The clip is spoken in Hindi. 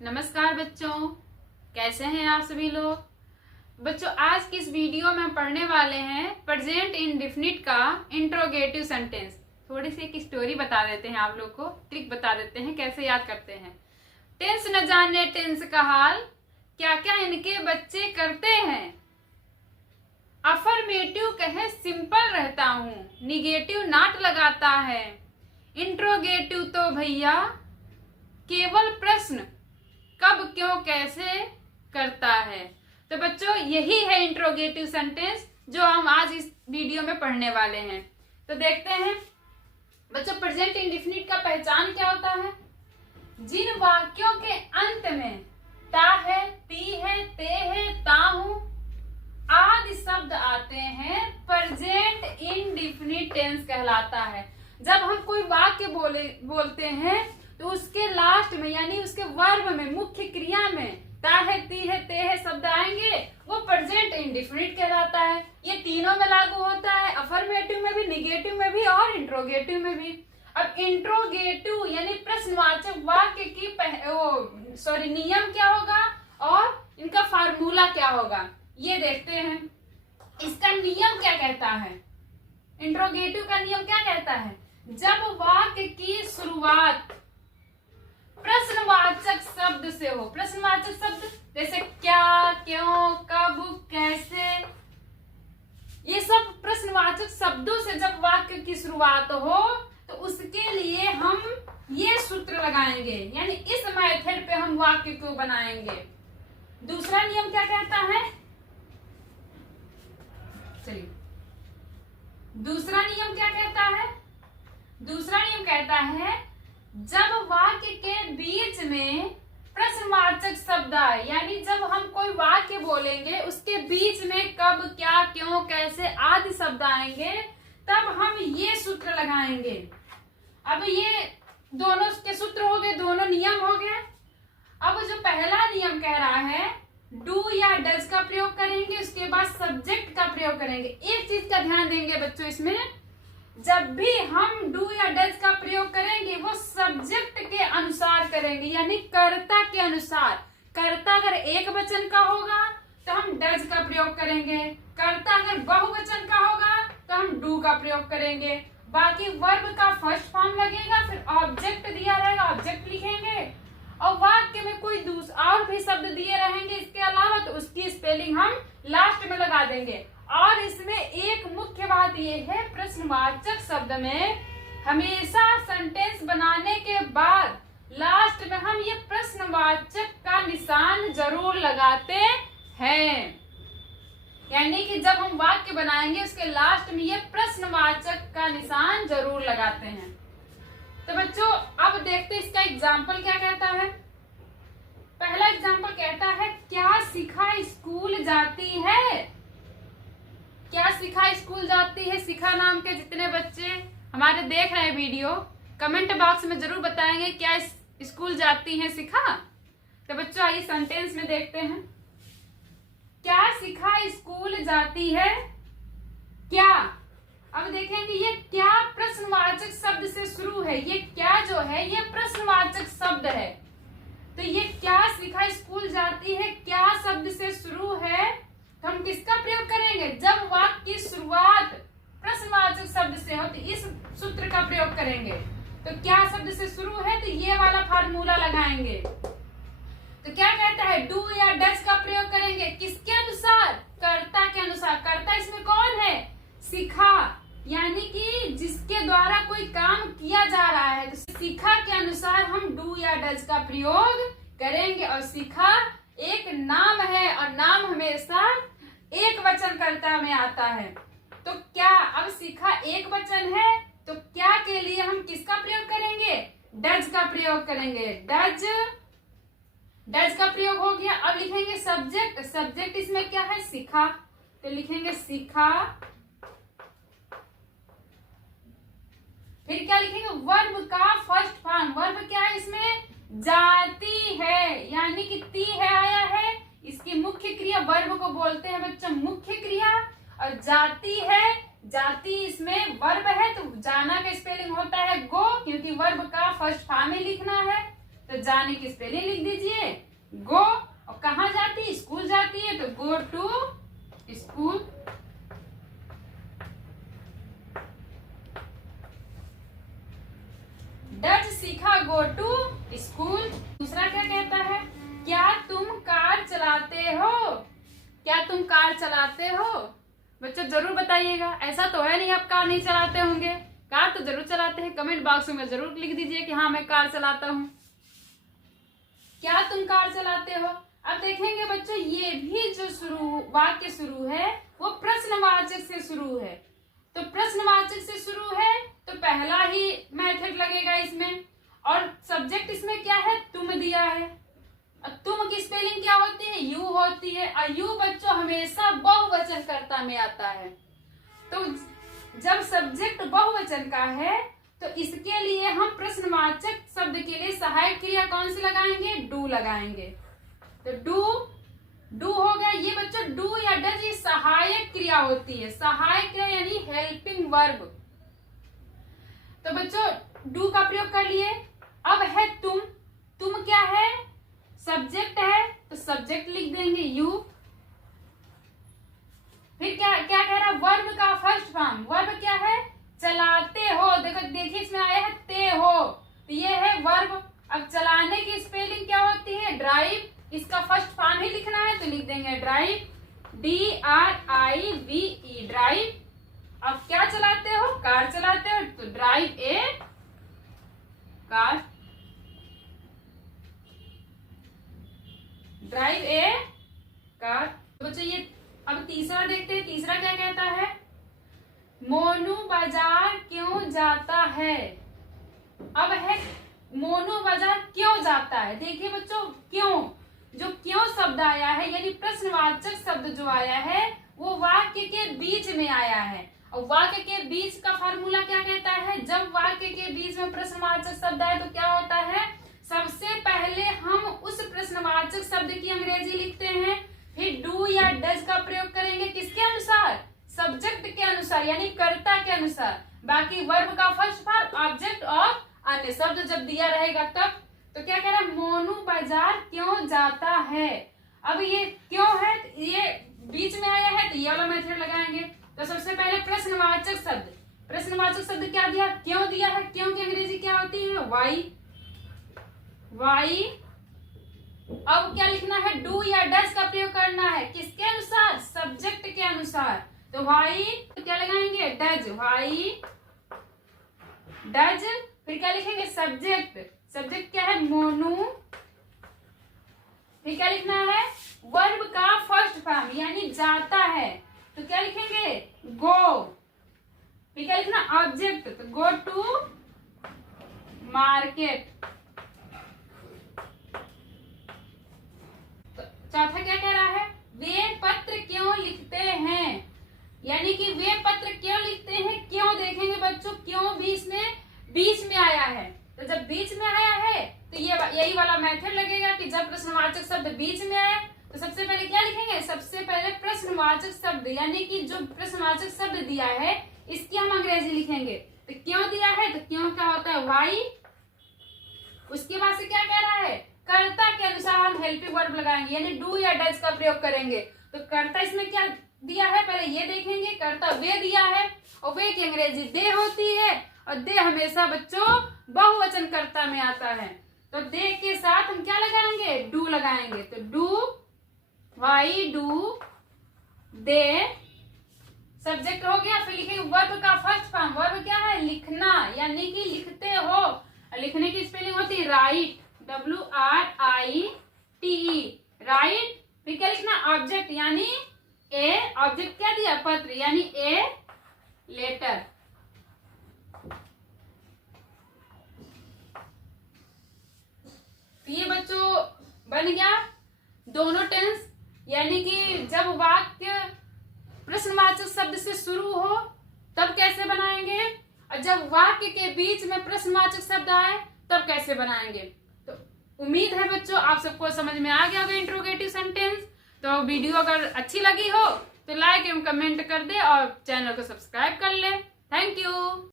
नमस्कार बच्चों, कैसे हैं आप सभी लोग। बच्चों, आज की इस वीडियो में हम पढ़ने वाले हैं प्रेजेंट इंडेफिनिट का इंट्रोगेटिव सेंटेंस। थोड़ी सी एक स्टोरी बता देते हैं, आप लोग को ट्रिक बता देते हैं कैसे याद करते हैं। टेंस न जाने टेंस का हाल, क्या क्या इनके बच्चे करते हैं। अफर्मेटिव कहे सिंपल रहता हूँ, निगेटिव नाट लगाता है। इंट्रोगेटिव तो भैया केवल प्रश्न कब क्यों कैसे करता है। तो बच्चों, यही है इंट्रोगेटिव सेंटेंस जो हम आज इस वीडियो में पढ़ने वाले हैं। तो देखते हैं बच्चों, प्रेजेंट इंडेफिनिट का पहचान क्या होता है। जिन वाक्यों के अंत में ता है, ती है, ते है, ताहू आदि शब्द आते हैं, प्रेजेंट इंडेफिनिट टेंस कहलाता है। जब हम कोई वाक्य बोलते हैं तो उसके लास्ट में यानी उसके वर्ब में, मुख्य क्रिया में ता है, ती है, ते है शब्द आएंगे, वो प्रेजेंट इंडेफिनिट कहलाता है। ये तीनों में लागू होता है, अफर्मेटिव में भी, निगेटिव में भी और इंट्रोगेटिव में भी। अब इंट्रोगेटिव यानी प्रश्नवाचक वाक्य की नियम क्या होगा और इनका फार्मूला क्या होगा, ये देखते हैं। इसका नियम क्या कहता है, इंट्रोगेटिव का नियम क्या कहता है। जब वाक्य की शुरुआत प्रश्नवाचक शब्द से हो, प्रश्नवाचक शब्द जैसे क्या, क्यों, कब, कैसे, ये सब प्रश्नवाचक शब्दों से जब वाक्य की शुरुआत हो तो उसके लिए हम ये सूत्र लगाएंगे, यानी इस मेथड पे हम वाक्य को बनाएंगे। दूसरा नियम क्या कहता है, चलिए दूसरा नियम क्या कहता है। दूसरा नियम कहता है जब वाक्य के बीच में प्रश्नवाचक शब्द आए, यानी जब हम कोई वाक्य बोलेंगे उसके बीच में कब, क्या, क्यों, कैसे आदि शब्द आएंगे, तब हम ये सूत्र लगाएंगे। अब ये दोनों के सूत्र हो गए, दोनों नियम हो गए। अब जो पहला नियम कह रहा है डू या डज का प्रयोग करेंगे, उसके बाद सब्जेक्ट का प्रयोग करेंगे। एक चीज का ध्यान देंगे बच्चों, इसमें जब भी हम डू या डज का प्रयोग करेंगे वो सब्जेक्ट के अनुसार करेंगे, यानी कर्ता के अनुसार। कर्ता अगर एक वचन का होगा तो हम डज का प्रयोग करेंगे, कर्ता अगर बहुवचन का होगा तो हम डू का प्रयोग करेंगे। बाकी वर्ब का फर्स्ट फॉर्म लगेगा, फिर ऑब्जेक्ट दिया रहेगा, ऑब्जेक्ट लिखेंगे, और वाक्य में कोई और भी शब्द दिए रहेंगे इसके अलावा तो उसकी स्पेलिंग हम लास्ट में लगा देंगे। और इसमें एक मुख्य बात यह है, प्रश्नवाचक शब्द में हमेशा सेंटेंस बनाने के बाद लास्ट में हम ये प्रश्नवाचक का निशान जरूर लगाते हैं, यानी कि जब हम वाक्य बनाएंगे उसके लास्ट में ये प्रश्नवाचक का निशान जरूर लगाते हैं। तो बच्चों, अब देखते हैं इसका एग्जाम्पल क्या कहता है। पहला एग्जाम्पल कहता है क्या शिखा स्कूल जाती है। क्या शिखा स्कूल जाती है। शिखा नाम के जितने बच्चे हमारे देख रहे हैं वीडियो, कमेंट बॉक्स में जरूर बताएंगे क्या स्कूल जाती है शिखा। तो बच्चों आइए सेंटेंस में देखते हैं, क्या शिखा स्कूल जाती है। क्या, अब देखेंगे ये क्या प्रश्नवाचक शब्द से शुरू है, ये क्या जो है ये प्रश्नवाचक शब्द है। तो ये क्या शिखा स्कूल जाती है क्या शब्द से शुरू है, तो हम किसका प्रयोग करेंगे, जब वाक्य की शुरुआत प्रश्नवाचक शब्द से हो तो इस सूत्र का प्रयोग करेंगे। तो क्या शब्द से शुरू है तो ये वाला फार्मूला लगाएंगे। तो क्या कहता है, डू या डज का प्रयोग करेंगे, किसके अनुसार, कर्ता के अनुसार। कर्ता इसमें कौन है, शिखा, यानी कि जिसके द्वारा कोई काम किया जा रहा है। तो शिखा के अनुसार हम डू या डज का प्रयोग करेंगे। और शिखा एक नाम है और नाम हमेशा एक वचन कर्ता में आता है। तो क्या, अब शिखा एक वचन है तो क्या के लिए हम किसका प्रयोग करेंगे, डज का प्रयोग करेंगे। डज का प्रयोग हो गया। अब लिखेंगे सब्जेक्ट, सब्जेक्ट इसमें क्या है, शिखा, तो लिखेंगे शिखा। फिर क्या लिखेंगे, वर्ब का फर्स्ट फॉर्म, वर्ब क्या है इसमें, जाती है, यानी कि ती है आया है, इसकी मुख्य क्रिया, वर्ब को बोलते हैं बच्चों मुख्य क्रिया। और जाती है, जाती इसमें वर्ब है तो जाना का स्पेलिंग होता है गो, क्योंकि वर्ब का फर्स्ट फॉर्म में लिखना है। तो जाने की स्पेलिंग लिख दीजिए गो, और कहाँ जाती है, स्कूल जाती है, तो गो टू स्कूल। डच सीखा गो टू स्कूल। दूसरा क्या कहता है, क्या तुम कार चलाते हो, क्या तुम कार चलाते हो। बच्चों जरूर बताइएगा, ऐसा तो है नहीं आप कार नहीं चलाते होंगे, कार तो जरूर चलाते हैं। कमेंट बॉक्स में जरूर लिख दीजिए कि हाँ मैं कार चलाता हूँ। क्या तुम कार चलाते हो। अब देखेंगे बच्चों, ये भी जो वाक्य शुरू है वो प्रश्नवाचक से शुरू है, तो प्रश्नवाचक से शुरू है तो पहला ही मेथड लगेगा इसमें। और सब्जेक्ट इसमें क्या है, तुम दिया है। तुम की स्पेलिंग क्या होती है, यू होती है, और यू बच्चों हमेशा बहुवचन कर्ता में आता है। तो जब सब्जेक्ट बहुवचन का है तो इसके लिए हम प्रश्नवाचक शब्द के लिए सहायक क्रिया कौन सी लगाएंगे, डू लगाएंगे। तो डू हो गया। ये बच्चों डू या डज ये सहायक क्रिया होती है, सहायक क्रिया यानी हेल्पिंग वर्ब। तो बच्चों डू का प्रयोग कर लिए। अब है तुम क्या है, सब्जेक्ट है, तो सब्जेक्ट लिख देंगे यू। फिर क्या क्या कह रहा, वर्ब का फर्स्ट फॉर्म, वर्ब क्या है, चलाते हो। देखिए इसमें आया है ते हो, तो ये है वर्ब। अब चलाने की स्पेलिंग क्या होती है, ड्राइव। इसका फर्स्ट फॉर्म ही लिखना है तो लिख देंगे ड्राइव, DRIVE, ड्राइव। अब क्या चलाते हो, कार चलाते हो, तो ड्राइव ए कार, ड्राइव ए कार। तो बच्चों ये अब तीसरा देखते हैं, तीसरा क्या कहता है, मोनू बाजार क्यों जाता है। अब है मोनू बाजार क्यों जाता है। देखिए बच्चों क्यों, जो क्यों शब्द आया है यानी प्रश्नवाचक शब्द जो आया है वो वाक्य के बीच में आया है। और वाक्य के बीच का फार्मूला क्या कहता है, जब वाक्य के बीच में प्रश्नवाचक शब्द आए तो क्या होता है, सबसे पहले हम उस प्रश्नवाचक शब्द की अंग्रेजी लिखते हैं, फिर डू या डज का प्रयोग करेंगे किसके अनुसार, सब्जेक्ट के अनुसार यानी कर्ता के अनुसार। बाकी वर्ब का फर्स्ट फॉर्म, ऑब्जेक्ट और अन्य शब्द जब दिया रहेगा तब। तो क्या कह रहा है, मोनू बाजार क्यों जाता है। अब ये क्यों है, ये बीच में आया है तो ये वाला मेथड लगाएंगे। तो सबसे पहले प्रश्नवाचक शब्द, प्रश्नवाचक शब्द क्या दिया, क्यों दिया है। क्यों की अंग्रेजी क्या होती है, वाई। अब क्या लिखना है, डू या डज का प्रयोग करना है किसके अनुसार, सब्जेक्ट के अनुसार। तो वाई तो क्या लगाएंगे, डज, वाई डज। फिर क्या लिखेंगे, सब्जेक्ट, सब्जेक्ट क्या है, मोनू। फिर क्या लिखना है, वर्ब का फर्स्ट फॉर्म यानी जाता है, तो क्या लिखेंगे, गो। फिर क्या लिखना, ऑब्जेक्ट, तो गो टू मार्केट। तो चौथा क्या कह रहा है, वे पत्र क्यों लिखते हैं, यानी कि वे पत्र क्यों लिखते हैं। क्यों देखेंगे बच्चों, क्यों भी इसमें बीच में आया है, तो जब बीच में आया है तो ये यही वाला मेथड लगेगा कि जब प्रश्नवाचक शब्द बीच में आए तो सबसे पहले क्या लिखेंगे, सबसे पहले प्रश्नवाचक शब्द यानी कि जो प्रश्नवाचक शब्द दिया है इसकी हम अंग्रेजी लिखेंगे। तो क्यों दिया है, तो क्यों क्या होता है, वाई। उसके बाद से क्या कह रहा है, कर्ता के अनुसार हम हेल्पिंग वर्ब लगाएंगे यानी डू या डज का प्रयोग करेंगे। तो कर्ता इसमें क्या दिया है, पहले ये देखेंगे, कर्ता वे दिया है और वे की अंग्रेजी दे होती है, और दे हमेशा बच्चों बहुवचन कर्ता में आता है। तो दे के साथ हम क्या लगाएंगे, डू लगाएंगे। तो do, why do, they subject हो गया। फिर लिखेंगे वर्ब का फर्स्ट फॉर्म, वर्ब क्या है, लिखना यानी कि लिखते हो। लिखने की स्पेलिंग होती है राइट, WRITE, राइट। फिर क्या लिखना, ऑब्जेक्ट यानी ए, ऑब्जेक्ट क्या दिया, पत्र यानी ए लेटर। ये बच्चों बन गया दोनों टेंस, यानी कि जब वाक्य प्रश्नवाचक शब्द से शुरू हो तब कैसे बनाएंगे, और जब वाक्य के बीच में प्रश्नवाचक शब्द आए तब कैसे बनाएंगे। तो उम्मीद है बच्चों आप सबको समझ में आ गया होगा इंट्रोगेटिव सेंटेंस। तो वीडियो अगर अच्छी लगी हो तो लाइक एवं कमेंट कर दे और चैनल को सब्सक्राइब कर ले। Thank you.